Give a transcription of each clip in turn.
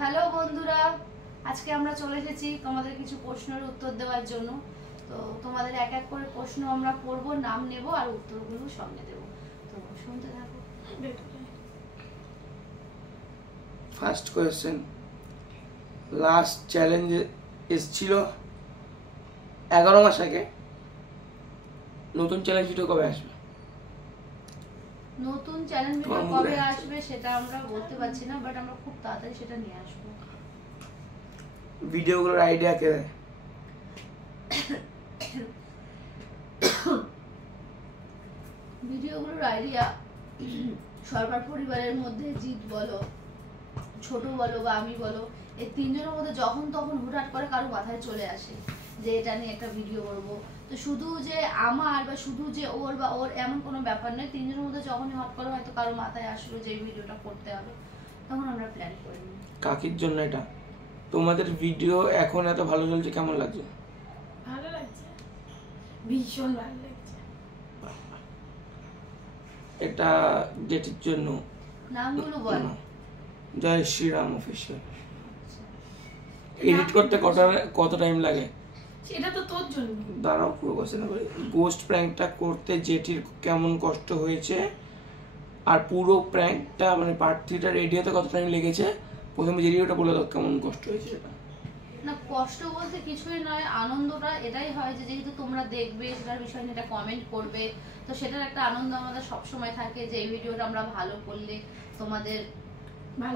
Hello বন্ধুরা, আজকে আমরা চলে এসেছি তোমাদের কিছু প্রশ্নের উত্তর দেওয়ার জন্য। তো তোমাদের এক এক করে প্রশ্ন আমরা পড়ব, নাম নেব আর উত্তরগুলো সঙ্গে দেব। তো শুনতে থাকো। ফার্স্ট কোয়েশ্চেন, লাস্ট চ্যালেঞ্জ এসেছিল 11 মাস আগে, নতুন চ্যালেঞ্জ ভিডিও কবে আসবে? নতুন চ্যালেঞ্জ ভিডিও কবে আসবে সেটা আমরা বলতে পারছি না, বাট আমরা খুব তাড়াতাড়ি সেটা নিয়ে আসবো। ভিডিওগুলোর আইডিয়া কে দেয়? ভিডিওগুলোর আইডিয়া সরকার পরিবারের মধ্যে জিৎ বলো, ছোট বলো বা আমি বলো, এই তিনজনের মধ্যে যখন তখন হুটহাট করে কারো মাথায় চলে আসে যে এটা নিয়ে একটা ভিডিও করবো। তো শুধু যে আমার বা শুধু যে ওর বা ওর এমন কোনো ব্যাপার নয়, তিনজনের মধ্যে যখনই হট করে হয়তো কারো মাথায় আসলো যে এই ভিডিওটা করতে হবে, তখন আমরা প্ল্যান করে নিই। কাকির জন্য এটা। তোমাদের ভিডিও এখন এত ভালো চলছে, কেমন লাগছে? ভালো লাগছে, ভীষণ ভালো লাগছে। এটা জেঠির জন্য। নামগুলো বল। জয় শ্রীরাম অফিসিয়াল। এডিট করতে কত টাইম লাগে? সেটা তো তোর জন্য। দাঁড়াও, পুরো কোশ্চেন করে। গোস্ট প্র্যাঙ্কটা করতে জেঠির কেমন কষ্ট হয়েছে, আর পুরো প্র্যাঙ্কটা মানে পার্ট 3টা রেডি হতে কত টাইম লেগেছে? প্রথমে জেঠিটা বলে দাও কেমন কষ্ট হয়েছে। এটা না, কষ্ট বলতে কিছুই নয়, আনন্দটা এটাই হয় যে যেহেতু তোমরা দেখবে, সেটার বিষয় নিয়ে এটা কমেন্ট করবে, তো সেটার একটা আনন্দ আমাদের সবসময় থাকে যে এই ভিডিওটা আমরা ভালো করলে তোমাদের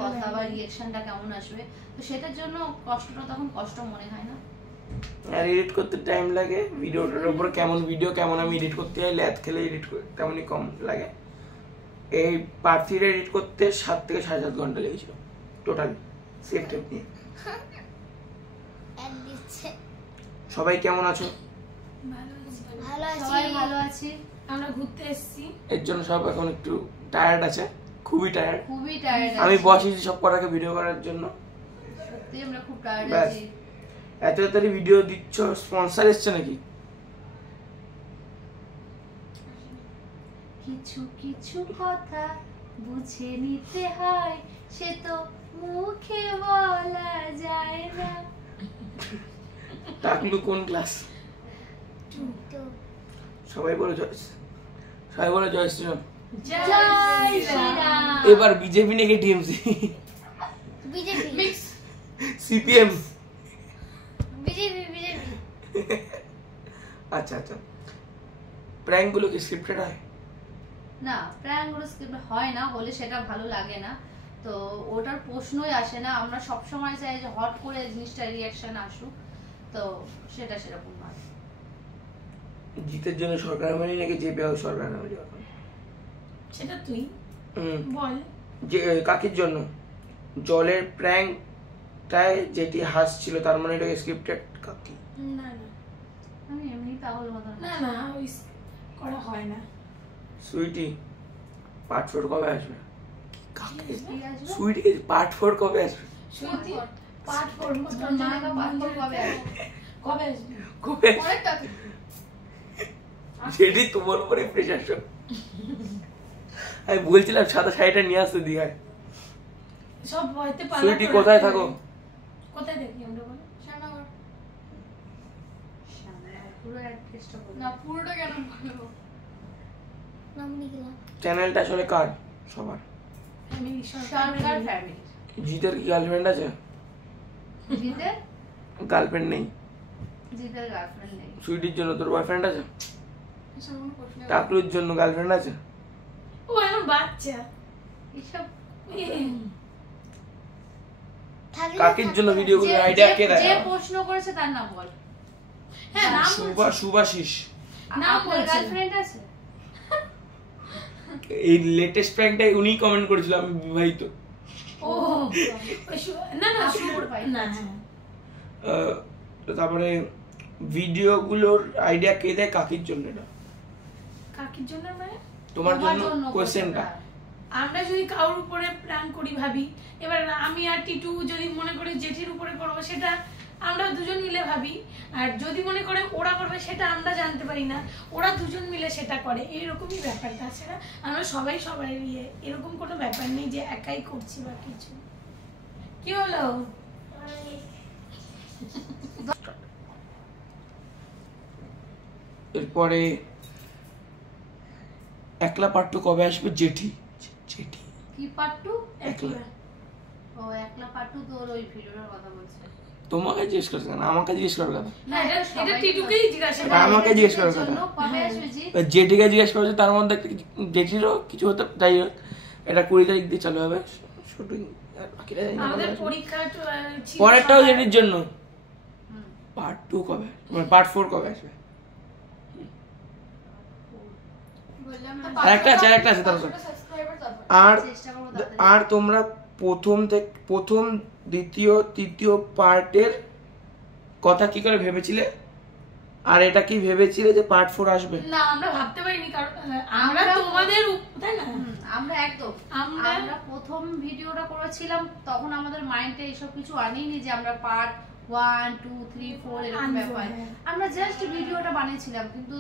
কথা বা রিঅ্যাকশনটা কেমন আসবে। তো সেটার জন্য কষ্টটা তখন কষ্ট মনে হয় না। আর এডিট করতে টাইম লাগে, ভিডিওটার উপর কেমন ভিডিও কেমন আমি এডিট করতে যাই, ল্যাথ খেলে এডিট করতে তেমনই কম লাগে। এই পার্ট 3 এডিট করতে 7 থেকে 7.5 ঘন্টা লেগেছিল টোটালি, সেফ টেপ নিয়ে। সবাই কেমন আছো? সবাই ভালো আছি। আমরা ঘুরতে এসেছি, এর জন্য সব এখন একটু টায়ার্ড আছে, খুবই টায়ার্ড। আমি আছি। বসেছি সব কটাকে ভিডিও করার জন্য। সত্যি আমরা খুব টায়ার্ড ব্যাস। আছি। এত তাড়াতাড়ি ভিডিও দিচ্ছ, স্পন্সর এসছে নাকি? কিছু কিছু কথা বুঝে নিতে হয়, সে তো মুখে বলা যায় না। টাকলু কোন ক্লাস? সবাই বলে জয় শ্রীরাম। জয় শ্রীরাম। এবার বিজেপি নাকি TMC? BJP mix CPM. BJP আচ্ছা আচ্ছা, প্র্যাঙ্ক গুলো কি স্ক্রিপ্টেড হয়? না, প্র্যাঙ্ক গুলো স্ক্রিপ্ট হয় না, হলে সেটা ভালো লাগে না, তো ওটার প্রশ্নই আসে না। আমরা সব সময় চাই যে হট করে জিনিসটা রিঅ্যাকশন আসুক, তো সেটা সেরকম হয়। জিতের জন্য সরকার মানে নাকি যে বেও সরকার নামে এখন? সেটা তুই বল। যে কাকির জন্য জলের প্র্যাঙ্কটায় যেটি হাসছিল, তার মানে এটা স্ক্রিপ্টেড? কাকি না না, আমি এমনি পাগল মতো না না, ওই করা হয় না। সুইটি পার্ট 4 কবে আসবে? সুইটি সুইটি পার্ট 4 কবে আসবে? সত্যি পার্ট 4 কবে আসবে? কবে সেটি তোমার উপরে প্রেশার সব। আমি বলছিলাম সাদা শাড়িটা নিয়ে আসতে দিঘায়। সব হইতে পারলো। সুইটি কোথায় থাকো? কোথায় থাকি আমরা বল? শ্যামনগর। পুরো অ্যাড্রেসটা বল। না, পুরোটা কেন বলবো? নামনিগুলা। চ্যানেলটা আসলে কার? সবার। ফ্যামিলি, সরকার ফ্যামিলি। জিতের কি গার্লফ্রেন্ড আছে? জিতের গার্লফ্রেন্ড নেই। গার্লফ্রেন্ড নেই। সুইটির জন্য তোর বয়ফ্রেন্ড আছে? এসব কোনো প্রশ্ন নেই। টাকলুর জন্য গার্লফ্রেন্ড আছে? ও এখন বাচ্চা। এসব থাকলে কাকির জন্য ভিডিওগুলো আইডিয়া কে দেয়? যে প্রশ্ন করেছে তার নাম বল। হ্যাঁ, নাম সুভাশিস। নাম আপনার বলছে। গার্লফ্রেন্ড আছে? এই লেটেস্ট প্র্যাঙ্কটাই উনি কমেন্ট করেছিল, আমি বিবাহিত। ও না না, আপুর ভাই। না হ্যাঁ, তারপরে ভিডিওগুলোর আইডিয়া কে দেয়? কাকির জন্য। এটা কাকির জন্য মানে তোমার জন্য কোশ্চেনটা। আমরা যদি কারোর উপরে প্ল্যান করি ভাবি, এবার আমি আর টিটু যদি মনে করি জেঠির উপরে করবো, সেটা আমরা দুজন মিলে ভাবি, আর যদি মনে করে ওরা করবে সেটা আমরা জানতে পারি না, ওরা দুজন মিলে সেটা করে, এইরকমই ব্যাপারটা। সেটা আমরা সবাই সবাই এরকম কোনো ব্যাপার নেই যে একাই করছি বা কিছু। কি হলো? এরপরে একলা পার্ট 2 কবে আসবে? জেঠি জেঠি কি পার্ট 2? একলা। ও একলা পার্ট 2 তোর ওই ভিডিওটার কথা বলছে। তোমাকে জিজ্ঞেস করছে না, আমাকে জিজ্ঞেস করার কথা। না, এটা টিটুকেই জিজ্ঞাসা এটা আমাকে জিজ্ঞেস করার কথা। কবে আসবে জি? জেঠিকে জিজ্ঞেস করেছে, তার মধ্যে একটা জেঠিরও কিছু হতে, যাই হোক এটা 20 তারিখ দিয়ে চালু হবে শুটিং। আর বাকিটা জানি না আমাদের কবে আসবে। পরীক্ষা ছিল। পরেরটাও জেঠির জন্য। পার্ট 2 কবে, মানে পার্ট 4 কবে আসবে? বললাম তো আরেকটা আছে তারপর। সাবস্ক্রাইবার তারপর আর চেষ্টা করবো তাড়াতাড়ি। আর তোমরা প্রথম দ্বিতীয় তৃতীয় পার্টের কথা কি করে ভেবেছিলে? আর এটা কি ভেবেছিলে যে পার্ট 4 আসবে? না, আমরা ভাবতে পারিনি, কারণ আমরা তোমাদের তাই না, আমরা একদম আমরা প্রথম ভিডিওটা করেছিলাম তখন আমাদের মাইন্ডে এইসব কিছু আনেইনি যে আমরা পার্ট 1 2 3 4 এরকম ব্যাপার। আমরা জাস্ট ভিডিওটা বানিয়েছিলাম, কিন্তু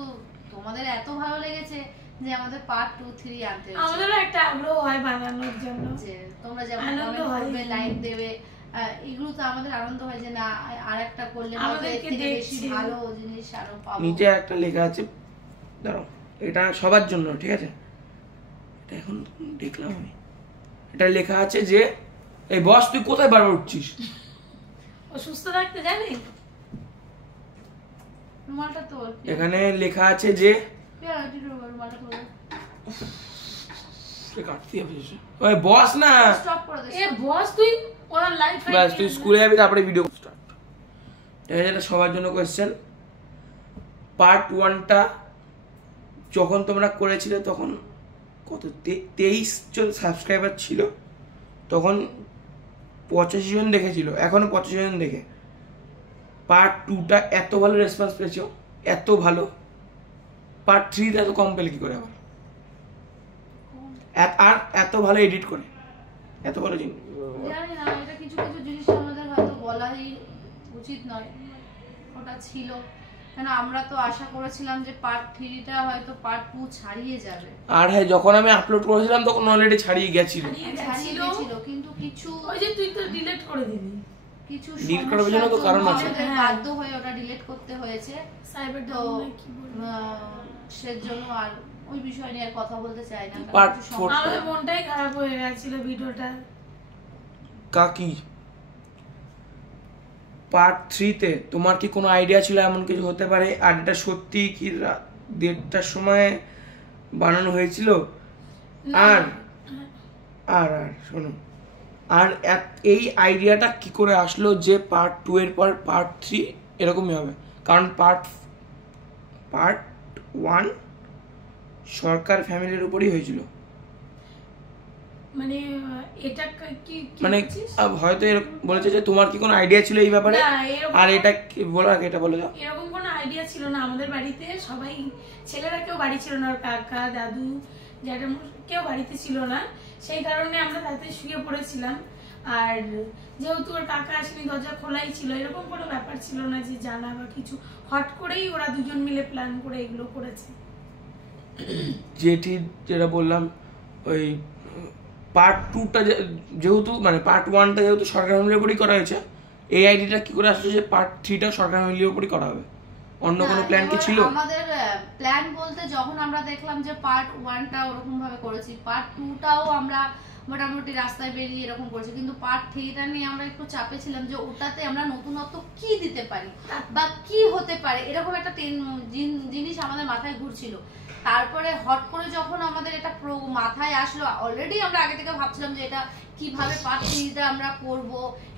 তোমাদের এত ভালো লেগেছে যে আমাদের পার্ট 2 3 আনতে হয়েছে। আমাদেরও একটা আগ্রহ হয় বানানোর জন্য, যে তোমরা যেমন আনন্দ কমেন্ট হয়। করবে, লাইক দেবে, এগুলো তো আমাদের আনন্দ হয় যে না আরেকটা করলে হয়তো এর আমাদেরকে থেকে বেশি দেখছে। ভালো জিনিস আরো পাবো। নিচে একটা লেখা আছে, দাঁড়াও, এটা সবার জন্য, ঠিক আছে? এটা এখন দেখলাম আমি, এটা লেখা আছে যে এই বস তুই কোথায় বারবার উঠছিস? ও সুস্থ থাকতে জানে। রুমালটা তোর এখানে লেখা আছে যে রুমালটা তোর ওই বস না, স্টপ করে দে। এ বস তুই ওরা লাইফ ব্যাস তুই স্কুলে যাবি তারপরে ভিডিও স্টার্ট। এটা সবার জন্য কোয়েশ্চেন। পার্ট 1টা যখন তোমরা করেছিলে তখন কত 23 জন সাবস্ক্রাইবার ছিল, তখন 85 জন দেখেছিল, এখনো 85 জন দেখে। পার্ট 2টা এত ভালো রেসপন্স পেয়েছো, এত ভালো, পার্ট 3টা এত কম পেলে কি করে আবার? আর এত ভালো এডিট করে, এত ভালো জিনিস। জানি না, এটা কিছু কিছু জিনিস আমাদের হয়তো বলাই উচিত নয়, ওটা ছিল কেন আমরা তো আশা করেছিলাম যে পার্ট 3টা হয়তো পার্ট 2 ছাড়িয়ে যাবে। আর হ্যাঁ, যখন আমি আপলোড করেছিলাম তখন অলরেডি ছাড়িয়ে গেছিল, ছাড়িয়ে গেছিল, কিন্তু কিছু ওই যে তুই তো ডিলিট করে দিবি, কিছু Delete করার জন্য তো কারণ আছে। আমাদের হ্যাঁ। বাধ্য হয়ে ওটা ডিলিট করতে হয়েছে। সাইবার তো ডাউন কি বলবো, সেজন্য আর ওই বিষয় নিয়ে আর কথা বলতে চাই না। কারণ Part কিছু 4 সমস্যা- আমাদের মনটাই খারাপ হয়ে গেছিল ভিডিওটা। কাকি পার্ট 3তে তোমার কি কোনো আইডিয়া ছিল এমন কিছু হতে পারে? আর এটা সত্যি কি 1:30টার সময় বানানো হয়েছিল? আর আর আর শোনো, আর এই আইডিয়াটা কি করে আসলো যে পার্ট 2 এর পর পার্ট 3 এরকমই হবে? কারণ পার্ট 1 সরকার ফ্যামিলির উপরই হয়েছিল, মানে এটা কি মানে বলছিস? হয়তো এরকম বলেছে যে তোমার কি কোনো আইডিয়া ছিল এই ব্যাপারে? না, এরকম- আর এটা কি বলো, আগে এটা বলে দাও। এরকম কোনো আইডিয়া ছিল না আমাদের বাড়িতে। সবাই ছেলেরা কেউ বাড়ি ছিল না, ওর কাকা দাদু জ্যাঠামশাই কেউ বাড়িতে ছিল না, সেই কারণে আমরা তাতে শুয়ে পড়েছিলাম। আর যেহেতু ওর কাকা আসেনি, দরজা খোলাই ছিল, এরকম কোনো ব্যাপার ছিল না যে জানা বা কিছু। হট করেই ওরা দুজন মিলে প্ল্যান করে এগুলো করেছে। জেঠি যেটা বললাম, ওই পার্ট 2টা যেহেতু, মানে পার্ট 1টা যেহেতু সরকার ফ্যামিলির উপরই করা হয়েছে, এই আইডিয়াটা কি করে আসলো যে পার্ট 3টা সরকার ফ্যামিলির উপরই করা হবে? অন্য কোনো প্ল্যান কি এবার ছিল? আমাদের প্ল্যান বলতে যখন আমরা দেখলাম যে পার্ট 1টা ওরকম ভাবে করেছি, পার্ট 2টাও আমরা মোটামুটি রাস্তায় বেরিয়ে এরকম করেছি, কিন্তু পার্ট 3টা নিয়ে আমরা একটু চাপে ছিলাম যে ওটাতে আমরা নতুনত্ব কি দিতে পারি বা কি হতে পারে, এরকম একটা জিনিস আমাদের মাথায় ঘুরছিল। তারপরে হট করে যখন আমাদের এটা মাথায় আসলো, অলরেডি আমরা আগে থেকে ভাবছিলাম যে এটা কিভাবে পার্ট 3টা আমরা করব।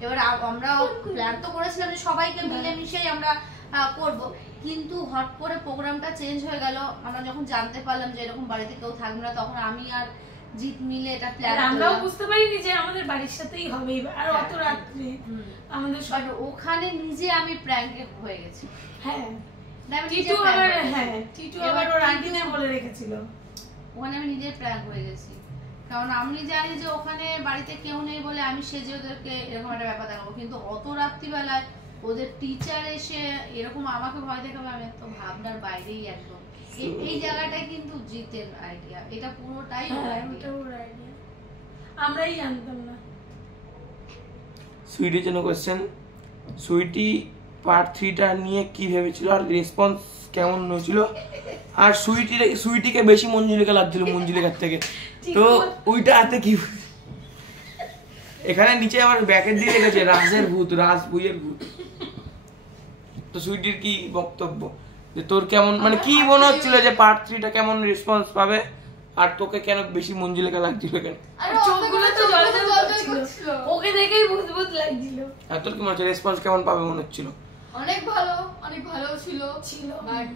এবার আমরা প্ল্যান তো করেছিলাম যে সবাইকে মিলেমিশেই আমরা করব, কিন্তু হট করে প্রোগ্রামটা চেঞ্জ হয়ে গেল। আমরা যখন জানতে পারলাম যে এরকম বাড়িতে কেউ থাকবে না, তখন আমি আর জিৎ মিলে এটা প্ল্যান আমরাও বুঝতে পারিনি যে আমাদের বাড়ির সাথেই হবে, আর অত রাত্রে আমাদের বাট ওখানে নিজে আমি প্র্যাঙ্কে হয়ে গেছি। হ্যাঁ, আমি নিজে টিটু prank আবার হয়ে গেছি। হ্যাঁ টিটু এবার আবার ওর টিটু- আন্টিদের বলে রেখেছিল। ওখানে আমি নিজে প্র্যাঙ্ক হয়ে গেছি, কারণ আমি জানি যে ওখানে বাড়িতে কেউ নেই বলে আমি সেজে ওদেরকে এরকম একটা ব্যাপার দেখাবো, কিন্তু অত রাত্রিবেলায় ওদের টিচার এসে এরকম আমাকে ভয় দেখাবে, আমি তো ভাবনার বাইরেই একদম। এই জায়গাটাই কিন্তু জিতের আইডিয়া, এটা পুরোটাই ওর হ্যাঁ, idea। ওটা ওর আইডিয়া, আমরাই জানতাম না। সুইটির জন্য কোয়েশ্চেন, সুইটি পার্ট 3টা নিয়ে কি ভেবেছিল আর রেসপন্স কেমন হয়েছিল, আর সুইটিকে বেশি মঞ্জুলিকা লাগছিল মঞ্জুলিকার থেকে, তো ওইটা হাতে কি এখানে নিচে আমার ব্যাকের দিয়ে লেগেছে রাজের ভূত, রাজ বইয়ের ভূত। তো সুইটির কি বক্তব্য, যে তোর কেমন মানে কি মনে হচ্ছিল যে পার্ট 3টা কেমন রেসপন্স পাবে, আর তোকে কেন বেশি মঞ্জুলিকা লাগছিল কেন? চোখগুলো তো জল জল করছিল, ওকে দেখেই ভূত ভূত লাগছিল। আর তোর কি মনে হচ্ছে রেসপন্স কেমন পাবে মনে হচ্ছিল? অনেক ভালো ছিল বাট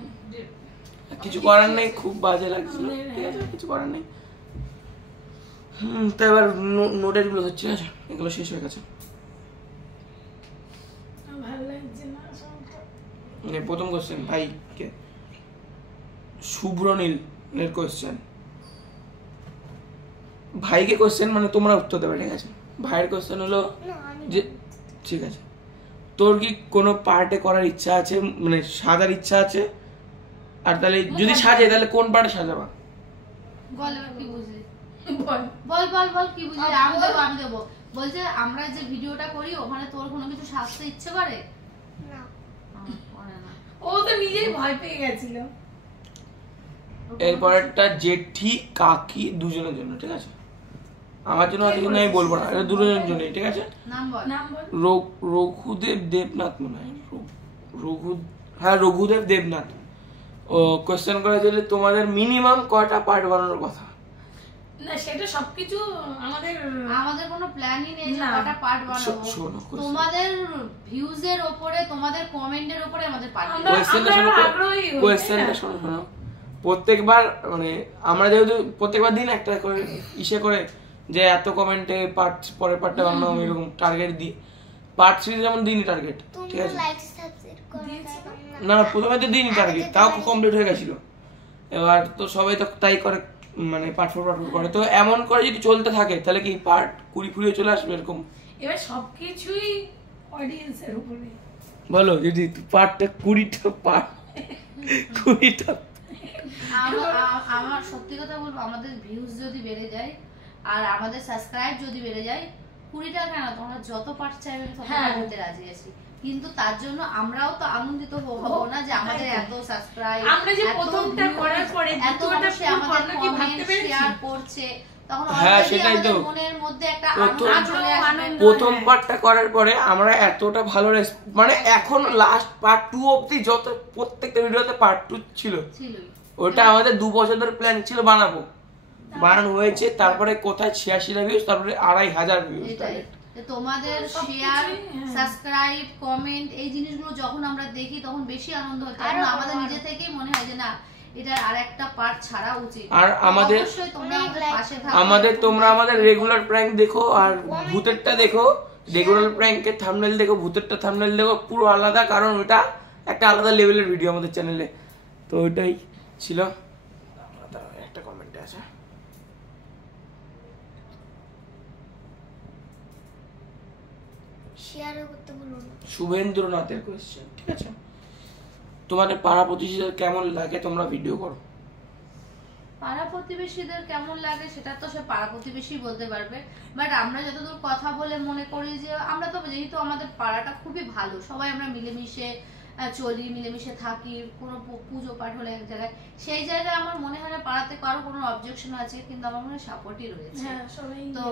কিছু করার নেই, খুব বাজে লাগছিল, ঠিক আছে কিছু করার নেই। তো এবার নোটের গুলো হচ্ছে, ঠিক আছে এগুলো শেষ হয়ে গেছে। ভালো লাগছে না সবটা। প্রথম কোশ্চেন ভাই কে, শুভ্রনীল এর কোশ্চেন, ভাইকে কোশ্চেন মানে তোমরা উত্তর দেবে, ঠিক আছে? ভাইয়ের কোশ্চেন হলো যে ঠিক আছে তোর কি কোনো পার্টে করার ইচ্ছা আছে, মানে সাজার ইচ্ছা আছে, আর তাহলে যদি সাজে তাহলে কোন পার্টে সাজাবা? বল এবার কি বুঝলি, বল বল বল বল কি বুঝলি? আমি দেবো। বলছে আমরা যে ভিডিওটা করি ওখানে তোর কোনো কিছু সাজতে ইচ্ছে করে না করে না। ও তো নিজেই ভয় পেয়ে গেছিল। এরপরটা জেঠি কাকি দুজনের জন্য, ঠিক আছে? আমার জন্য আজকে আমি বলবো না, এটা দুজনের জন্য, ঠিক আছে? নাম বল। নাম বল। রঘুদেব দেবনাথ মনে হয়, হ্যাঁ রঘুদেব দেবনাথ। ও কোশ্চেন করেছে যে তোমাদের মিনিমাম কয়টা পার্ট বানানোর কথা? না সেটা সবকিছু আমাদের কোনো প্ল্যানই নেই যে না। কটা পার্ট বানাবো, শোনো তোমাদের ভিউজ এর উপরে, তোমাদের কমেন্টের উপরে আমাদের পার্ট। কোয়েশ্চেনটা শোনো, কোয়েশ্চেনটা শোনো শোনো। প্রত্যেকবার মানে আমরা যেহেতু প্রত্যেকবার দিন একটা করে ইসে করে যে এত কমেন্টে পার্ট পরের পার্টটা বানাবো, এরকম টার্গেট দিই। পার্ট 3 যেমন দিনই টার্গেট, ঠিক আছে? না প্রথমে তো দিনই টার্গেট, তাও কমপ্লিট হয়ে গেছিল। এবার তো সবাই তো তাই করে, মানে পার্ট 4 করে। তো এমন করে যদি চলতে থাকে তাহলে কি পার্ট 20 ফুরিয়ে চলে আসবে এরকম? এবার সবকিছুই অডিয়েন্সের উপরে। বলো যদি পার্টটা 20টা পার্ট 20টা আমার সত্যি কথা বলবো, আমাদের ভিউজ যদি বেড়ে যায় আর আমাদের সাবস্ক্রাইব যদি বেড়ে যায়, 20টা কেন তোমরা যত পার্ট চাইবে তত করতে রাজি আছি, কিন্তু তার জন্য আমরাও তো আনন্দিত হব না যে আমাদের এত সাবস্ক্রাইব, আমরা যে প্রথমটা করার পরে এত মানুষ আমাদের কমেন্ট শেয়ার করছে, তখন হ্যাঁ, already সেটাই তো। আমাদের মনের মধ্যে একটা আনন্দ চলে আসবে। প্রথম পার্টটা করার পরে আমরা এতটা ভালো মানে এখন লাস্ট পার্ট 2 অবধি যত প্রত্যেকটা ভিডিওতে পার্ট 2 ছিল, ওটা আমাদের 2 বছর ধরে প্ল্যান ছিল বানাবো, বানানো হয়েছে। তারপরে কোথায় 86 ভিউজ, তারপরে 2500 ভিউজ। তোমাদের শেয়ার, সাবস্ক্রাইব, কমেন্ট এই জিনিসগুলো যখন আমরা দেখি তখন বেশি আনন্দ হয়, কারণ আমাদের নিজে থেকেই মনে হয় যে না এটার আরেকটা পার্ট ছাড়া উচিত। আর আমাদের অবশ্যই তোমরা আমাদের পাশে থাকো, তোমরা আমাদের রেগুলার প্র্যাঙ্ক দেখো, আর ভূতেরটা দেখো। রেগুলার প্র্যাঙ্কের থাম্বনেল দেখো, ভূতেরটা থাম্বনেল দেখো, পুরো আলাদা, কারণ ওটা একটা আলাদা লেভেলের ভিডিও আমাদের চ্যানেলে। তো ওইটাই ছিল। একটা কমেন্টে আছে, শেয়ারও করতে বলুন। শুভেন্দ্রনাথের কোয়েশ্চেন, ঠিক আছে? তোমাদের পাড়া প্রতিবেশীদের কেমন লাগে তোমরা ভিডিও করো? পাড়া প্রতিবেশীদের কেমন লাগে সেটা তো সে পাড়া প্রতিবেশী বলতে পারবে, বাট আমরা যতদূর কথা বলে মনে করি যে আমরা তো যেহেতু আমাদের পাড়াটা খুবই ভালো, সবাই আমরা মিলেমিশে চলি, মিলেমিশে থাকি, কোনো পুজো পাঠ হলে এক জায়গায়, সেই জায়গায় আমার মনে হয় না পাড়াতে কারো কোনো অবজেকশন আছে, কিন্তু আমার মনে হয় সাপোর্টই রয়েছে। তো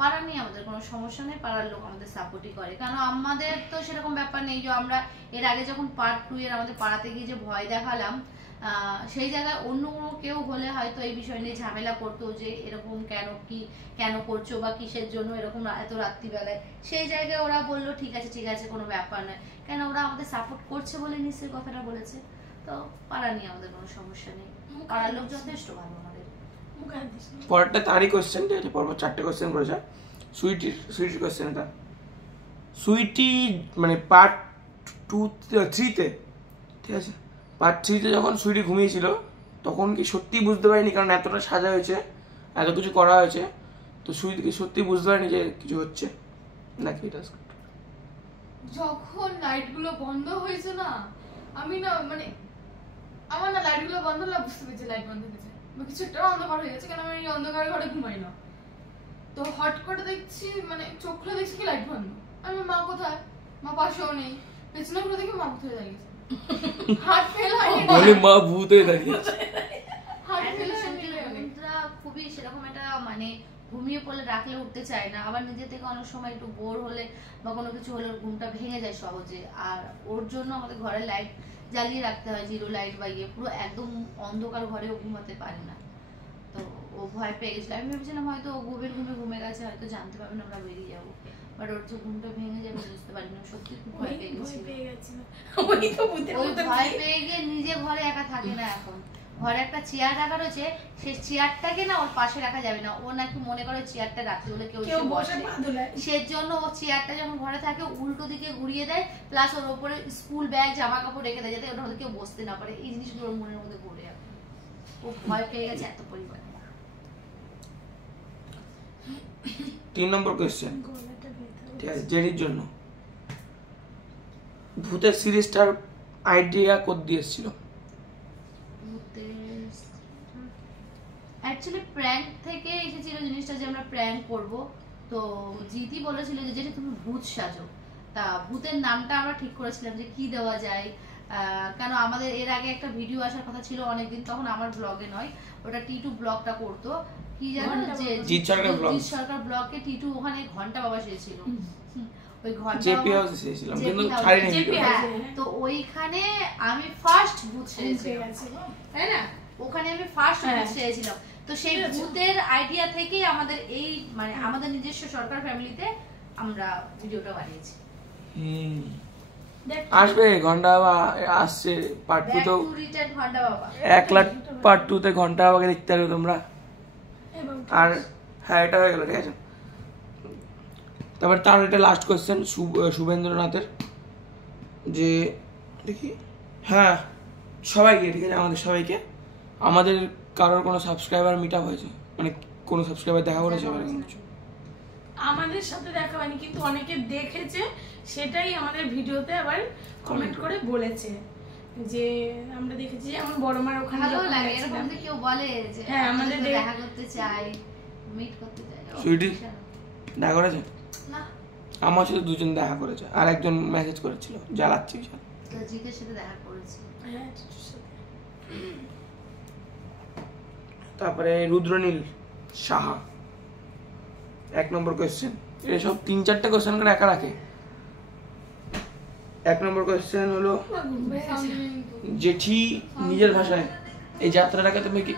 পাড়া নিয়ে আমাদের কোনো সমস্যা নেই, পাড়ার লোক আমাদের সাপোর্টই করে, কারণ আমাদের তো সেরকম ব্যাপার নেই যে আমরা এর আগে যখন পার্ট 2 এর আমাদের পাড়াতে গিয়ে যে ভয় দেখালাম, সেই জায়গায় অন্য কেউ হলে হয়তো এই বিষয় নিয়ে ঝামেলা করতো যে এরকম কেন করছো বা কিসের জন্য এরকম এত রাত্রিবেলায়, সেই জায়গায় ওরা বললো ঠিক আছে কোনো ব্যাপার নয়, কেন ওরা আমাদের সাপোর্ট করছে বলে নিশ্চয়ই কথাটা বলেছে। তো পাড়া নিয়ে আমাদের কোনো সমস্যা নেই, পাড়ার লোক যথেষ্ট ভালো আমাদের। পরেরটা তারই কোয়েশ্চেন, এটা পরপর 4টে কোয়েশ্চেন করেছে। সুইটির কোয়েশ্চেন, এটা সুইটি মানে পার্ট 3-তে, ঠিক আছে? পার্ট 3-তে যখন সুইটি ঘুমিয়েছিল তখন কি সত্যি বুঝতে পারিনি, কারণ এতটা সাজা হয়েছে, এত কিছু করা হয়েছে, তো সুইটি কি সত্যি বুঝতে পারিনি যে কিছু হচ্ছে নাকি? এটা যখন লাইটগুলো বন্ধ হয়েছে না, আমি না মানে আমার না লাইটগুলো বন্ধ হলে বুঝতে পেরেছি লাইট বন্ধ হয়েছে, কিছু একটা অন্ধকার হয়ে গেছে, কারণ আমি অন্ধকার ঘরে ঘুমাই না। তো হট করে দেখছি মানে চোখ খুলে দেখছি কি লাইট বন্ধ। আমি মা কোথায়, মা পাশেও নেই, পেছনে ঘুরে দেখি মা কোথায় দাঁড়িয়েছে, হাত ফেল হয়নি, বলে মা ভূত হয়ে দাঁড়িয়েছে। হাত ফেল হয়নি। বন্ধুরা খুবই সেরকম একটা মানে ঘুমিয়ে পড়লে ডাকলে উঠতে চায় না, আবার নিজে থেকে অনেক সময় একটু বোর হলে বা কোনো কিছু হলে ঘুমটা ভেঙে যায় সহজে। আর ওর জন্য আমাদের ঘরে লাইট জ্বালিয়ে রাখতে হয়, জিরো লাইট বা ইয়ে, পুরো একদম অন্ধকার ঘরেও ঘুমাতে পারে না। তো ও ভয় পেয়ে গেছিল, আমি ভেবেছিলাম হয়তো ও গভীর ঘুমে ঘুমে গেছে, হয়তো জানতে পারবে না আমরা বেরিয়ে যাবো, বাট ওর যে ঘুমটা ভেঙে যাবে বুঝতে পারিনি, সত্যি খুব ভয় পেয়ে গেছিল। ওই ভয় পেয়ে গিয়ে নিজে ঘরে একা থাকে না এখন, ঘরে একটা চেয়ার রাখা রয়েছে, সেই চেয়ারটাকে না ওর পাশে রাখা যাবে না, ও নাকি মনে করে চেয়ারটা রাখতে হলে কেউ বসে, সেজন্য ও চেয়ারটা যখন ঘরে থাকে উল্টো দিকে ঘুরিয়ে দেয়, প্লাস ওর উপরে স্কুল ব্যাগ জামা কাপড় রেখে দেয় যাতে ওটা কেউ বসতে না পারে। এই জিনিসগুলো ওর মনের মধ্যে ঘুরে যাবে, ও ভয় পেয়ে গেছে এত পরিমাণে। 3 নম্বর কোয়েশ্চেন, ঠিক আছে, জেরির জন্য ভূতের সিরিজটার আইডিয়া কোথ দিয়েছিল? অ্যাকচুয়ালি প্র্যাঙ্ক থেকে এসেছিল জিনিসটা যে আমরা প্র্যাঙ্ক করব। তো জিতি বলেছিল যে যেটা তুমি ভূত সাজো, তা ভূতের নামটা আমরা ঠিক করেছিলাম যে কি দেওয়া যায়, কারণ আমাদের এর আগে একটা ভিডিও আসার কথা ছিল অনেকদিন, তখন আমার ব্লগে নয়, ওটা টিটু ব্লগটা করতো, কি জানো যে জিৎ সরকার ব্লগে টিটু ওখানে ঘন্টা বাবা এসেছিল, ওই ঘন্টা জেপি হাউস এসেছিলাম কিন্তু ছাড়িনি ভিডিও। তো ওইখানে আমি ফার্স্ট ভূত সেজেছিলাম, তাই না, ওখানে আমি ফার্স্ট ভূত সেজেছিলাম। তো সেই ভূতের আইডিয়া থেকেই আমাদের এই মানে আমাদের নিজস্ব সরকার ফ্যামিলিতে আমরা ভিডিওটা বানিয়েছি। আসবে ঘন্টা বাবা, আসছে পার্ট 2 তো, ঘন্টা বাবা 1 লাখ পার্ট 2 তে ঘন্টা বাবাকে দেখতে পারবে তোমরা। আর হ্যাঁ এটা হয়ে গেল, ঠিক আছে। তারপর তার এটা লাস্ট কোয়েশ্চেন শুভেন্দ্রনাথের, যে দেখি হ্যাঁ সবাইকে, ঠিক আছে, আমাদের সবাইকে, আমাদের কারোর কোনো সাবস্ক্রাইবার মিট আপ হয়েছে, মানে কোনো সাবস্ক্রাইবার দেখা করেছে? আমাদের সাথে দেখা হয়নি কিন্তু অনেকে দেখেছে, সেটাই আমাদের ভিডিওতে আবার কমেন্ট করে বলেছে যে আমরা দেখেছি, যেমন বড় মার ওখানে ভালো লাগে এরকম যে কেউ বলে যে হ্যাঁ আমাদের দেখা করতে চাই, মিট করতে চাই। সুইটি দেখা করেছে? না, আমার সাথে দুজন দেখা করেছে, আর একজন মেসেজ করেছিল জ্বালাচ্ছি বিশাল। তো জিতের সাথে দেখা করেছি। হ্যাঁ। তারপরে রুদ্রনীল সাহা 1 নম্বর কোয়েশ্চেন, এসব 3-4টে কোয়েশ্চেন করে একা রাখে। 1 নম্বর কোয়েশ্চেন হলো, জেঠি নিজের ভাষায় এই যাত্রাটাকে তুমি কি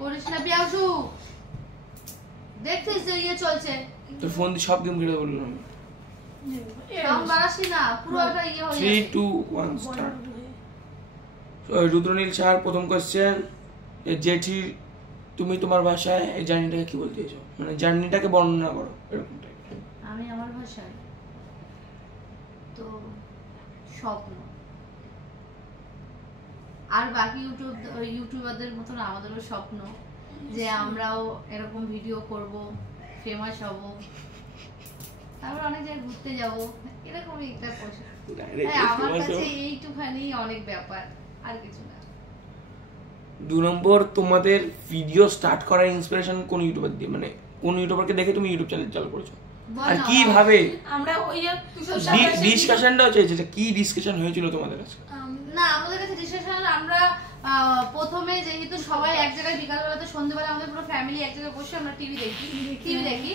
করিস না বিয়াসু, দেখছিস যে ইয়ে চলছে, তোর ফোন দিয়ে সব গেম খেলে বললাম। সাউন্ড বাড়াসি না, পুরো একটা ইয়ে হয়ে 3, 2, 1 স্টার্ট। রুদ্রনীল সাহার প্রথম কোয়েশ্চেন, জেঠি তুমি তোমার ভাষায় এই জার্নিটাকে কি বলতে চাইছো, মানে জার্নিটাকে বর্ণনা করো এরকম টাইপ। আমি আমার ভাষায় তো স্বপ্ন, আর বাকি ইউটিউবারদের মতন আমাদেরও স্বপ্ন যে আমরাও এরকম ভিডিও করব, ফেমাস হব, তারপর অনেক জায়গায় ঘুরতে যাব, এরকমই একটা পছন্দ। আমার কাছে এইটুখানি অনেক ব্যাপার, আর কিছু না। 2 নম্বর, তোমাদের ভিডিও স্টার্ট করার ইন্সপিরেশন কোন ইউটিউবার দিয়ে, মানে কোন ইউটিউবারকে দেখে তুমি ইউটিউব চ্যানেল চালু করেছো, আর কিভাবে? আমরা ওই ডিসকাশনটা হচ্ছে যে কি ডিসকাশন হয়েছিল তোমাদের কাছে? না, আমাদের কাছে ডিসকাশন, আমরা প্রথমে যেহেতু সবাই এক জায়গায় বিকালবেলাতে সন্ধ্যেবেলা আমাদের পুরো ফ্যামিলি এক জায়গায় বসে আমরা টিভি দেখি,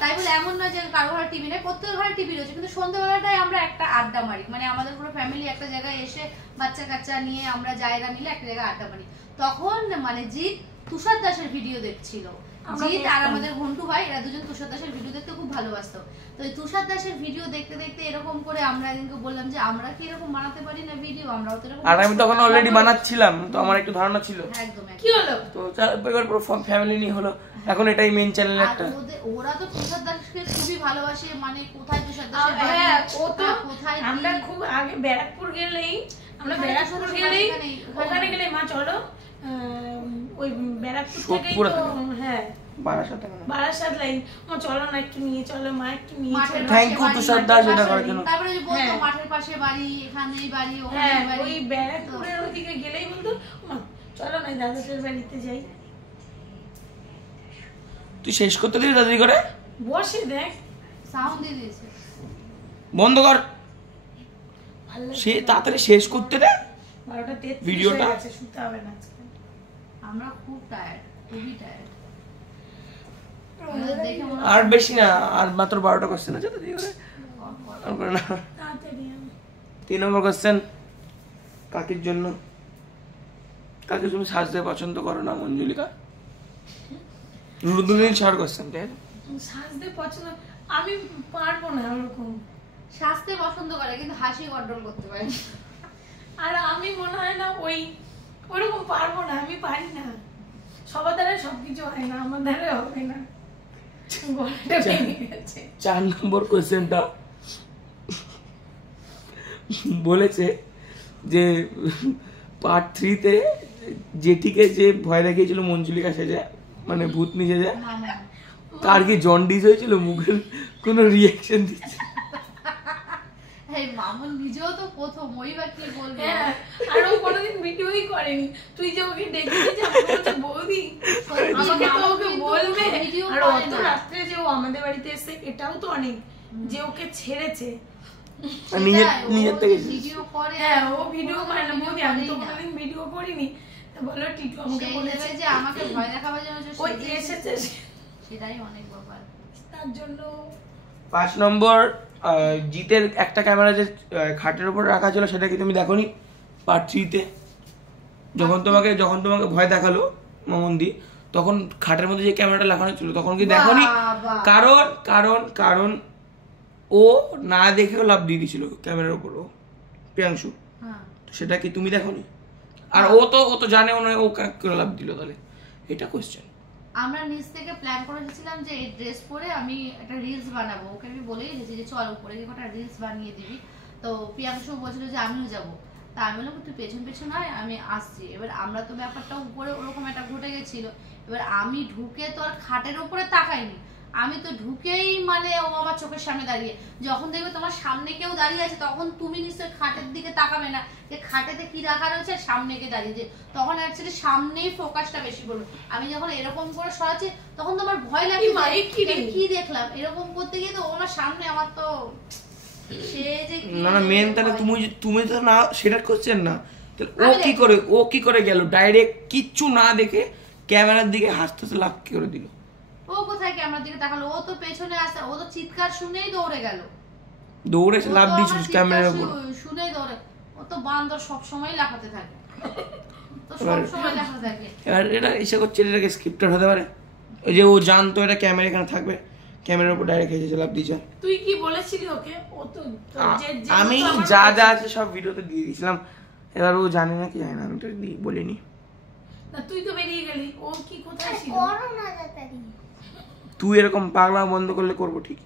তাই বলে এমন না যে কারো ঘরে টিভি নেই, প্রত্যেক ঘরে টিভি রয়েছে, কিন্তু সন্ধ্যেবেলাটাই আমরা একটা আড্ডা মারি, মানে আমাদের পুরো ফ্যামিলি একটা জায়গায় এসে বাচ্চা কাচ্চা নিয়ে আমরা জায়গা মিলে একটা জায়গায় আড্ডা মারি। তখন মানে জিৎ তুষার দাসের ভিডিও দেখছিল, জিৎ আর আমাদের ঘন্টু ভাই, এরা দুজন তুষার দাসের ভিডিও দেখতে খুব ভালোবাসতো। তো এই তুষার দাসের ভিডিও দেখতে দেখতে এরকম করে আমরা একদিনকে বললাম যে আমরা কি এরকম বানাতে পারি না ভিডিও, আমরাও তো এরকম। আর আমি তখন অলরেডি বানাচ্ছিলাম, তো আমার একটু ধারণা ছিল। একদম কি হলো, তো এবার পুরো ফ্যামিলি নিয়ে হলো, এখন এটাই মেইন চ্যানেল একটা। ওরা তো তুষার দাসকে খুবই ভালোবাসে, মানে কোথায় তুষার দাসের হ্যাঁ ও তো কোথায়, আমরা খুব আগে ব্যারাকপুর গেলেই, আমরা ব্যারাকপুর গেলেই ওখানে গেলে মা চলো ওই ব্যারাকপুর থেকেই সোদপুরে তো থাকে। হ্যাঁ বারাসাতে বারাসাত লাইন। ও চলো না একটু নিয়ে চলো, মা একটু নিয়ে মাঠের চলো। Thank you পাশে তুষার বাড়ি, দাস মাঠের এটা পাশে করার জন্য। তারপরে যে বলতো হ্যাঁ। মাঠের পাশে বাড়ি, এখানেই বাড়ি, হ্যাঁ ওখানেই বাড়ি। ওই ব্যারাকপুরের ওইদিকে গেলেই বলতো মা চলো না দাদাদের বাড়িতে যাই। তুই শেষ করতে দিবি তাড়াতাড়ি করে, বসে দেখ সাউন্ড দিয়ে দিয়েছে। বন্ধ কর, ভালো সে তাড়াতাড়ি শেষ করতে দে 12:33 ভিডিওটা? হয়ে গেছে, শুতে হবে না আজকে। আমরা খুব টায়ার্ড, খুবই টায়ার্ড। দেখে মনে আর বেশি না, আর মাত্র 12টা কোশ্চেন আছে, তাড়াতাড়ি করে আর করে না। তাড়াতাড়ি আমি 3 নম্বর কোশ্চেন কাকির জন্য। কাকে তুমি সাজতে পছন্দ করো না মঞ্জুলিকা? রুদ্রনীল সার কোশ্চেন, ঠিক আছে? সাজতে পছন্দ, আমি পারবো না ওরকম। সাজতে পছন্দ করে কিন্তু হাসি কন্ট্রোল করতে পারে না। আর আমি মনে হয় না ওরকম পারবো না, আমি পারি না। সবার দ্বারা সবকিছু হয় না, আমার দ্বারা হবে না। গলাটা ভেঙে গেছে। 4 নম্বর কোশ্চেনটা বলেছে যে পার্ট 3-তে জেঠিকে যে ভয় দেখিয়েছিল মঞ্জুলিকা সেজে, মানে ভূত নিচে যায়, মামা তার কি জন্ডিস হয়েছিল? মুখের কোনো রিয়াকশন দিচ্ছে? এই মামুন নিজেও তো প্রথম, ওই বা কি বলবে। হ্যাঁ, আর ও কোনোদিন ভিডিওই করেনি। তুই যে ওকে ডেকেছিস যে আমাকে বলছে বৌদি, আমাকে তো ওকে বলবে। ভিডিও আর করে অত না। রাত্রে যে ও আমাদের বাড়িতে এসে, এটাও তো অনেক যে ওকে ছেড়েছে। নিজের সেটাই, ও নিজের থেকে ভিডিও করে। হ্যাঁ, ও ভিডিও করে না ভিডিও বৌদি, আমি তো করেই না। কোনোদিন ভিডিও করিনি। তা বলো টিটু আমাকে সেই বলেছে level যে আমাকে ভয় দেখাবার জন্য যে ওই সেজে এসেছে, সেটাই অনেক ব্যাপার। তার জন্য 5 নম্বর জিতের একটা ক্যামেরা যে খাটের উপর রাখা ছিল সেটা কি তুমি দেখোনি পার্ট 3-তে? যখন তোমাকে ভয় দেখালো মামুন্দি, তখন খাটের মধ্যে যে ক্যামেরাটা লাগানো ছিল তখন কি দেখোনি? বাবা। কারণ ও না দেখেও লাভ দিয়ে দিয়েছিল ক্যামেরার উপর, ও প্রিয়াংশু। হ্যাঁ। তো সেটা কি তুমি দেখোনি? আর ও তো জানে ও করে লাভ দিল, তাহলে এটা কোশ্চেন। আমরা নিজ থেকে প্ল্যান করে এসেছিলাম যে এই ড্রেস পরে আমি একটা রিলস বানাবো। ওকে আমি বলেই দিয়েছি যে চল উপরে গিয়ে একটা রিলস বানিয়ে দিবি। তো প্রিয়াংশু বলছিল যে আমিও যাবো। তা আমি বললাম তুই পেছন পেছন আয়, আমি আসছি। এবার আমরা তো ব্যাপারটা উপরে ওরকম একটা ঘটে গেছিল। এবার আমি ঢুকে তো আর খাটের উপরে তাকাইনি, আমি তো ঢুকেই মানে ও আমার চোখের সামনে দাঁড়িয়ে। যখন দেখবে তোমার সামনে কেউ দাঁড়িয়ে আছে তখন তুমি নিশ্চয়ই খাটের দিকে তাকাবে না যে খাটেতে কি রাখা রয়েছে, সামনে কে দাঁড়িয়ে যে তখন অ্যাকচুয়ালি সামনেই ফোকাসটা বেশি পড়বে। আমি যখন এরকম করে সরাচ্ছি তখন তো আমার ভয় লাগে এই মা, এই কি রে? কি দেখলাম এরকম করতে গিয়ে তো ও আমার সামনে, আমার তো সে যে কি না মেন তাহলে তুমি তো না সেটা কোশ্চেন না, তাহলে আমি ও কি করে গেল ডাইরেক্ট কিচ্ছু না দেখে ক্যামেরার দিকে হাসতে লাভ কি করে দিল? ও কোথায় ক্যামেরার দিকে তাকালো? ও তো পেছনে আসে, ও তো চিৎকার শুনেই দৌড়ে গেল। দৌড়ে ও তো লাভ আমার দিয়েছিল চিৎকার ক্যামেরার উপর। শুনেই দৌড়ে। ও তো বান্দর সবসময় লাফাতে থাকে, তো সবসময় লাফাতে থাকে। এবার এটা এসে করছে, এটাকে স্ক্রিপ্টার হতে পারে? ওই যে ও জানতো এটা ক্যামেরা এখানে থাকবে, ক্যামেরার উপর ডাইরেক্ট এসেছে লাভ দিয়েছে। তুই কি বলেছিলি ওকে? ও তো আমি যা আছে সব ভিডিওতে দিয়ে দিয়েছিলাম, এবার ও জানে না কি জানে না, আমি তো বলিনি। না তুই তো বেরিয়ে গেলি, ও কি কোথায় ছিল? তুই এরকম পাগলা বন্ধ করলে করবো ঠিক।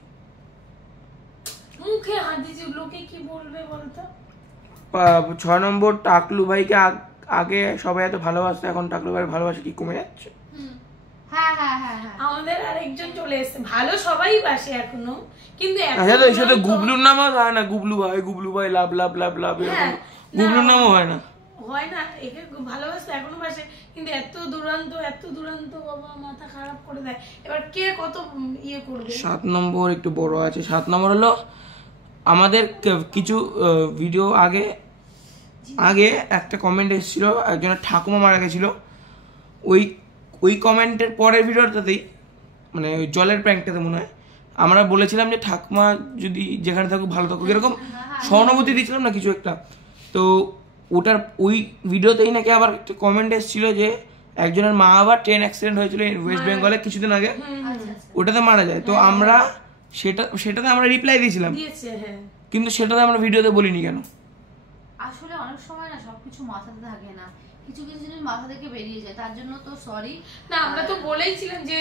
মুখে হাত দিয়েছি, লোকে কি বলবে বলতো? 6 নম্বর টাকলু ভাইকে আগে সবাই এত ভালোবাসতো, এখন টাকলু ভাই ভালোবাসা কি কমে যাচ্ছে? হ্যাঁ হ্যাঁ হ্যাঁ হ্যাঁ। আমাদের আরেকজন চলে এসেছে, ভালো সবাই বাসে এখনো, কিন্তু আচ্ছা তো এসে তো গুবলুর নামও হয় না, গুবলু ভাই লাভ লাভ লাভ লাভ এরকম হ্যাঁ, গুবলুর নামও হয় না। হয় না, একে ভালোবাসে এখনো বাসে, কিন্তু এত দুরান্ত বাবা মাথা খারাপ করে দেয়। এবার কে কত ইয়ে করবে? 7 নম্বর একটু বড় আছে। 7 নম্বর হলো আমাদের কিছু ভিডিও আগে একটা কমেন্ট এসেছিল, একজনের ঠাকুমা মারা গেছিল, ওই কমেন্টের পরের ভিডিওটাতেই মানে ওই জলের প্র্যাঙ্কটাতে মনে হয় আমরা বলেছিলাম যে ঠাকুমা যদি যেখানে থাকুক ভালো থাকুক, এরকম সহানুভূতি দিয়েছিলাম না কিছু একটা। তো ওই ভিডিওতেই নাকি আবার একটা কমেন্ট এসেছিল যে একজনের মা আবার ট্রেন অ্যাক্সিডেন্ট হয়েছিল ওয়েস্ট বেঙ্গলে কিছুদিন আগে, ওটাতে মারা যায়। তো আমরা সেটাতে আমরা রিপ্লাই দিয়েছিলাম, হ্যাঁ, কিন্তু সেটাতে আমরা ভিডিওতে বলিনি কেন? আসলে অনেক সময় না সবকিছু মাথাতে থাকে না, কিছু কিছু জিনিস মাথা থেকে বেরিয়ে যায়, তার জন্য তো সরি। না আমরা তো বলেইছিলাম যে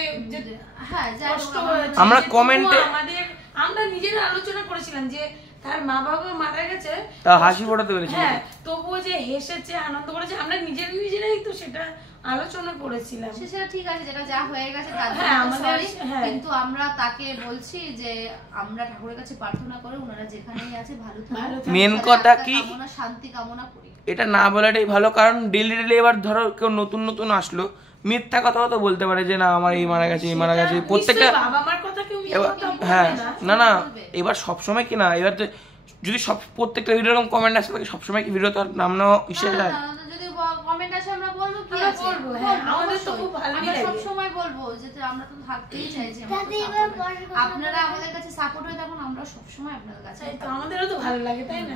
হ্যাঁ কষ্ট হয়েছে, আমরা যে কমেন্টে তবুও আমরা নিজেরা আলোচনা করেছিলাম যে তার মা বাবা মারা গেছে, তা হাসি ফোটাতে বলেছিলাম। হ্যাঁ তবুও যে হেসেছে আনন্দ করেছে, আমরা নিজেরাই তো সেটা আলোচনা করেছিলাম। সেটা ঠিক আছে, যেটা যা হয়ে গেছে তার হ্যাঁ, জন্য আমাদের sorry, হ্যাঁ। কিন্তু আমরা তাকে বলছি যে আমরা ঠাকুরের কাছে প্রার্থনা করে ওনারা যেখানেই আছে ভালো ভালো থাকুন। মেন তাদের কথা আত্মার কি কামনা, শান্তি কামনা করি। এটা না বলাটাই ভালো, কারণ ডেলি ডেলি এবার ধরো কেউ নতুন নতুন আসলো, মিথ্যা কথাও তো বলতে পারে যে না আমার এই মারা গেছে, এই মারা গেছে, সেটা প্রত্যেকটা নিশ্চয়ই বাবা মার কথা কেউ মিথ্যা এবার কথা বলবে হ্যাঁ না। না না এবার সবসময় কি না, এবার তো যদি সব প্রত্যেকটা ভিডিও এরকম কমেন্ট আসে থাকে সবসময় কি ভিডিও তো আর নাম নেওয়া ইসে না, যায়? না, না, যদি কমেন্ট আসে আমরা বলবো কি আমরা আছে, বলবো, হ্যাঁ, বলবো, আমাদের তো অবশ্যই। খুব ভালোই আমরা লাগে। সবসময় বলবো যে আমরা তো থাকতেই চাই যে আমরা তো support- আপনারা আমাদের কাছে সাপোর্ট হয়ে থাকুন, আমরা সবসময় আপনাদের কাছে তাই তো, থাকবো। আমাদেরও তো ভালো লাগে, তাই না?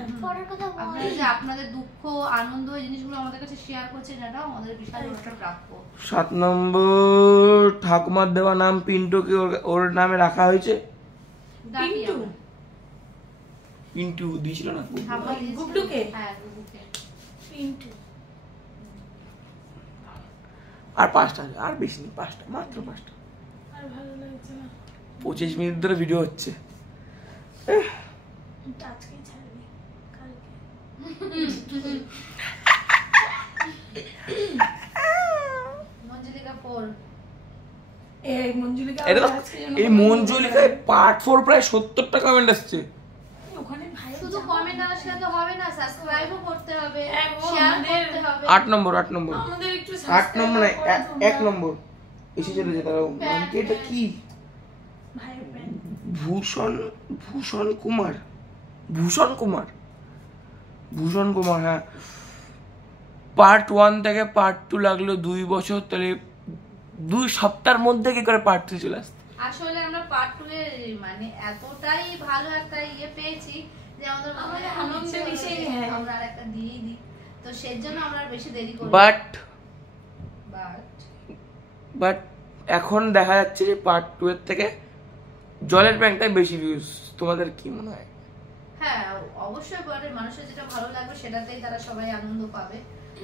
আপনারা যে আপনাদের দুঃখ আনন্দ এই জিনিসগুলো আমাদের কাছে শেয়ার করছেন, এটাও আমাদের বিশাল একটা প্রাপ্য। 7 নম্বর ঠাকুমার দেওয়া নাম পিন্টুকে ওর নামে রাখা হয়েছে। ডাকি পিন্টু? আমরা। পিন্টু দিয়েছিল না? ঠাকুমা দিয়েছিল। গুড্ডুকে? হ্যাঁ, গুড্ডুকে। পিন্টু। আর 5টা, আর বেশি নেই, 5টা, মাত্র 5টা। আর ভালো লাগছে না। 25 মিনিট ধরে ভিডিও হচ্ছে। এটা আজকেই ছাড়বি, কালকে। মঞ্জুলিকা 4 এই মঞ্জুলিকা এটা তো আজকে যেন এই মঞ্জুলিকায় পার্ট 4 প্রায় 70টা কমেন্ট আসছে। ওখানে ভাই শুধু কমেন্ট আসলে তো হবে না, সাবস্ক্রাইবও করতে হবে, হ্যাঁ, ও শেয়ার আমাদের- করতে হবে। 8 নম্বর আমাদের একটু 8 নম্বর না, subscribe করো 1 তোমরা। নম্বর এসে চলেছে তারা। এটা কি? ভাইয়ের প্যান্ট। ভূষণ কুমার, হ্যাঁ। পার্ট 1 থেকে পার্ট 2 লাগলো 2 বছর, তাহলে 2 সপ্তাহের মধ্যে কি করে পার্ট 3 চলে আসছে? আসলে আমরা পার্ট 2 এর মানে এতটাই ভালো একটা পেয়েছি যে আমাদের মনে আমাদের হয় আনন্দে মিশেই, হ্যাঁ। আমরা আর একটা দিয়েই দিই, তো সেজন্য আমরা আর বেশি দেরি করি বাট বাট এখন দেখা যাচ্ছে যে পার্ট 2 এর থেকে জলের ব্যাংকটাই বেশি ভিউজ। তোমাদের কি মনে হয়? হ্যাঁ, অবশ্যই পরে মানুষের যেটা ভালো লাগবে সেটাতেই তারা সবাই আনন্দ পাবে।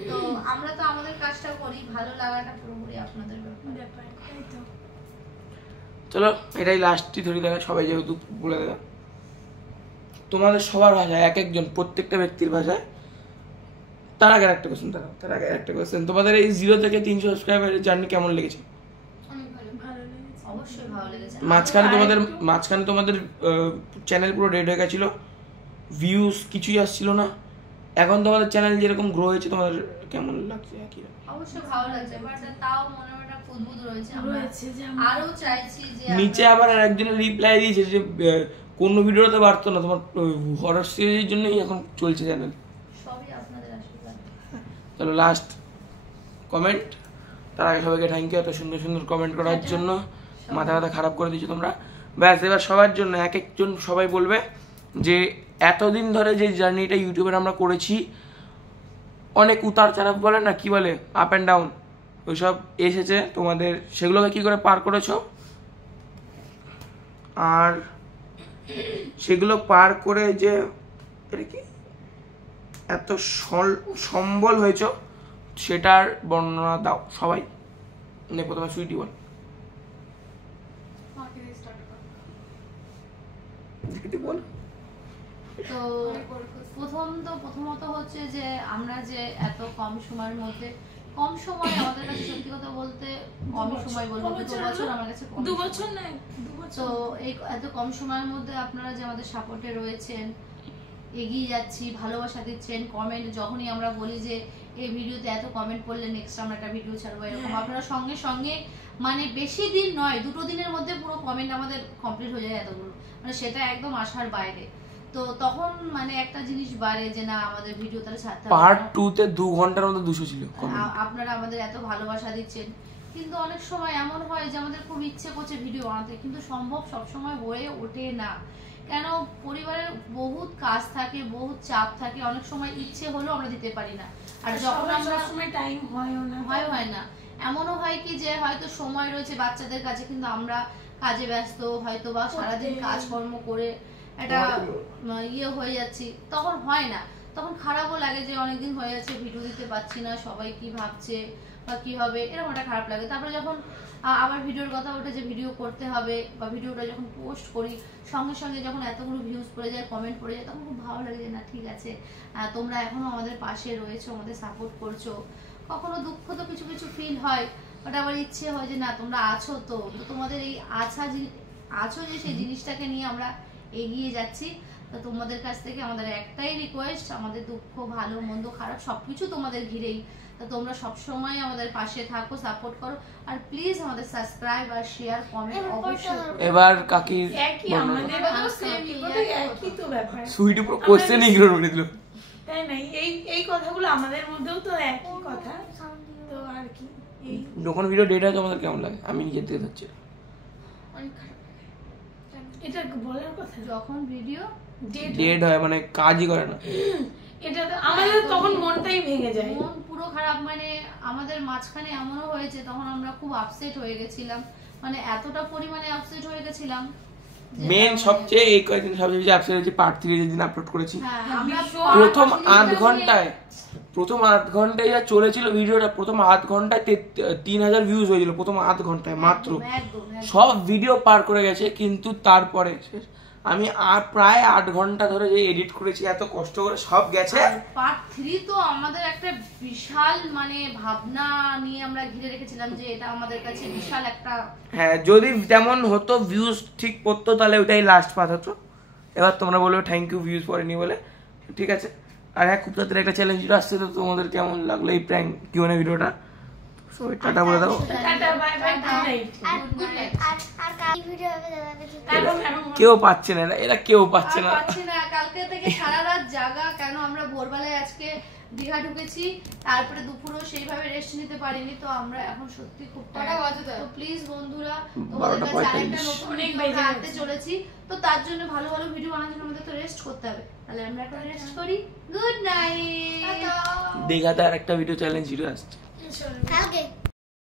তো আমরা তো আমাদের কাজটা করি, ভালো লাগাটা পুরোপুরি আপনাদের ব্যাপার। ব্যাপার, তাই তো। চলো এটাই লাস্টই ধরি, দেখা সবাই যেহেতু বলে দেবে তোমাদের সবার ভাষায়, এক একজন প্রত্যেকটা ব্যক্তির ভাষায়। তার আগে একটা কোয়েশ্চেন, তোমাদের এই 0 থেকে 300 সাবস্ক্রাইবারের জার্নি কেমন লেগেছে? অনেক ভালো। ভালো লেগেছে। অবশ্যই ভালো লেগেছে। মাঝখানে তোমাদের চ্যানেল পুরো ডেড হয়ে গেছিল, ভিউজ কিছুই আসছিল না। এখন তোমাদের চ্যানেল যেরকম গ্রো হয়েছে, তোমাদের কেমন লাগছে? অবশ্যই ভালো লাগছে, বাট তাও মনে একটা ফুদবুদ রয়েছে। আমরা রয়েছে যে আমরা আরো চাইছি যে নিচে আবার একজনের রিপ্লাই দিয়েছে যে কোনো ভিডিওতে পারতো না, তোমার হরর সিরিজের জন্যই এখন চলছে চ্যানেল। সবই আপনাদের আশীর্বাদ। চলো লাস্ট কমেন্ট। তার আগে সবাইকে থ্যাংক ইউ এত সুন্দর সুন্দর কমেন্ট করার জন্য, মাথা খারাপ করে দিচ্ছ তোমরা। ব্যাস, এবার সবার জন্য এক একজন সবাই বলবে যে এতদিন ধরে যে জার্নিটা ইউটিউবের আমরা করেছি, অনেক উতার চাড়াপ বলে না, কি বলে, আপ অ্যান্ড ডাউন, ওইসব এসেছে, তোমাদের সেগুলোকে কি করে পার করেছো, আর সেগুলো পার করে যে এটা কি এত সম্বল হয়েছ সেটার বর্ণনা দাও সবাই। প্রথমে সুইটি বল। আমাকে দিয়ে start করো। বল। তো প্রথমত হচ্ছে যে আমরা যে এত কম সময়ের মধ্যে, কম সময় আমাদের কাছে সত্যি কথা বলতে কমই সময় বলবো, 2 বছর আমার কাছে কম 2 সময়। বছর না, 2 বছর। তো এই এত কম সময়ের মধ্যে আপনারা যে আমাদের সাপোর্টে রয়েছেন, এগিয়ে যাচ্ছি, ভালোবাসা দিচ্ছেন, কমেন্ট যখনই আমরা বলি যে এই ভিডিওতে এত কমেন্ট করলে নেক্সট আমরা একটা ভিডিও ছাড়বো, এরকম আপনারা সঙ্গে সঙ্গে মানে বেশি দিন নয়, 2 দিনের মধ্যে পুরো কমেন্ট আমাদের কমপ্লিট হয়ে যায় এতগুলো, মানে সেটা একদম আশার বাইরে। তো তখন মানে একটা জিনিস বাড়ে যে না আমাদের ভিডিও তাহলে ছাড়তে হবে। পার্ট 2 তে 2 ঘন্টার মধ্যে 200 ছিল comment। আপনারা আমাদের এত ভালোবাসা দিচ্ছেন, কিন্তু অনেক সময় এমন হয় যে আমাদের খুব ইচ্ছে করছে ভিডিও বানাতে, কিন্তু সম্ভব সবসময় হয়ে ওঠে না। কেন, পরিবারের বহুত কাজ থাকে, বহুত চাপ থাকে, অনেক সময় ইচ্ছে হলেও আমরা দিতে পারি না। আর যখন আমরা সময় টাইম হয়ও না, হয় না, এমনও হয় কি যে হয়তো সময় রয়েছে বাচ্চাদের কাছে, কিন্তু আমরা কাজে ব্যস্ত, হয়তো বা সারাদিন কাজকর্ম করে একটা হয়ে যাচ্ছি, তখন হয় না। তখন খারাপও লাগে যে অনেকদিন হয়ে যাচ্ছে ভিডিও দিতে পারছি না, সবাই কি ভাবছে বা কি হবে, এরকম একটা খারাপ লাগে। তারপরে যখন আবার ভিডিওর কথা ওঠে যে ভিডিও করতে হবে, বা ভিডিওটা যখন পোস্ট করি সঙ্গে সঙ্গে যখন এতগুলো ভিউজ পড়ে যায়, কমেন্ট পড়ে যায়, তখন খুব ভালো লাগে যে না ঠিক আছে, তোমরা এখনো আমাদের পাশে রয়েছো, আমাদের সাপোর্ট করছো, কখনো দুঃখ তো কিছু কিছু ফিল হয়, বাট আমার ইচ্ছে হয় যে না তোমরা আছো, তো তোমাদের এই আছো যে সেই জিনিসটাকে নিয়ে আমরা এগিয়ে যাচ্ছি। তো তোমাদের কাছ থেকে আমাদের একটাই রিকোয়েস্ট, আমাদের দুঃখ ভালো মন্দ খারাপ সবকিছু তোমাদের ঘিরেই, তো তোমরা সবসময় আমাদের পাশে থাকো, সাপোর্ট করো, আর প্লিজ আমাদের সাবস্ক্রাইব আর শেয়ার কমেন্ট অবশ্যই করো। এবার কাকির একই আমাদের একই তো ব্যাপার, সুইট উপর কোশ্চেন ইগনোর করে দিল, তাই না? এই কথাগুলো আমাদের মধ্যেও তো একই কথা, তো আর কি। এই যখন ভিডিও ডেট হয় তোমাদের কেমন লাগে? আমি নিজের থেকে ধরছি, অনেক খারাপ লাগে। এটা বলার কথা, যখন ভিডিও ডেট হয় মানে কাজই করে না, এটা তো আমাদের তখন মনটাই ভেঙে যায়, মন পুরো খারাপ। মানে আমাদের মাঝখানে এমনও হয়েছে তখন আমরা খুব আপসেট হয়ে গেছিলাম, মানে এতটা পরিমাণে আপসেট হয়ে গেছিলাম যে মেন মানে- সবচেয়ে এই কয়েকদিন সবচেয়ে বেশি আপসেট হয়েছে পার্ট 3 যেদিন আপলোড করেছি। হ্যাঁ, আমরা প্রথম আসলে 8 এটা ঘন্টায় যা চলেছিল ভিডিওটা, প্রথম 8 ঘন্টায় 3000 ভিউজ হয়েছিল, প্রথম 8 ঘন্টায় মাত্র। একদম। সব ভিডিও পার করে গেছে, কিন্তু তারপরে আমি আর প্রায় 8 ঘন্টা ধরে যে এডিট করেছি এত কষ্ট করে, সব গেছে। পার্ট 3 তো আমাদের একটা বিশাল মানে ভাবনা নিয়ে আমরা ঘিরে রেখেছিলাম যে এটা আমাদের কাছে বিশাল একটা, হ্যাঁ, যদি তেমন হতো, ভিউজ ঠিক পড়তো, তাহলে ওটাই লাস্ট পার্ট হতো। এবার তোমরা বলবে থ্যাংক ইউ ভিউজ পড়েনি বলে, ঠিক আছে। আর হ্যাঁ, খুব তাড়াতাড়ি একটা চ্যালেঞ্জ ভিডিও আসছে, তো তোমাদের কেমন লাগলো এই প্র্যাঙ্ক কিউএনএ ভিডিওটা? সো টাটা বলে দাও। Tata, bye bye, good night. Good night. আর কাল ভিডিও হবে দাদা কিছু কেউ পাচ্ছে না, এরা কেউ পাচ্ছে আর না। পাচ্ছি না, কালকে থেকে সারা রাত জাগা, কেন আমরা ভোরবেলায় আজকে দীঘা ঢুকেছি, তারপরে দুপুরও সেইভাবে রেস্ট নিতে পারিনি, তো আমরা এখন সত্যি খুব কটা বাজে তাই? তো প্লিজ বন্ধুরা, তোমাদের কাছে 12:45 আরেকটা নতুন অনেক ভিডিও বেজে আনতে গেছে। চলেছি, তো তার জন্য ভালো ভালো ভিডিও বানানোর জন্য আমাদের তো রেস্ট করতে হবে, তাহলে আমরা এখন রেস্ট করি। Good night. দীঘাতে আর একটা ভিডিও চ্যালেঞ্জ ভিডিও আসছে। চলো। কালকে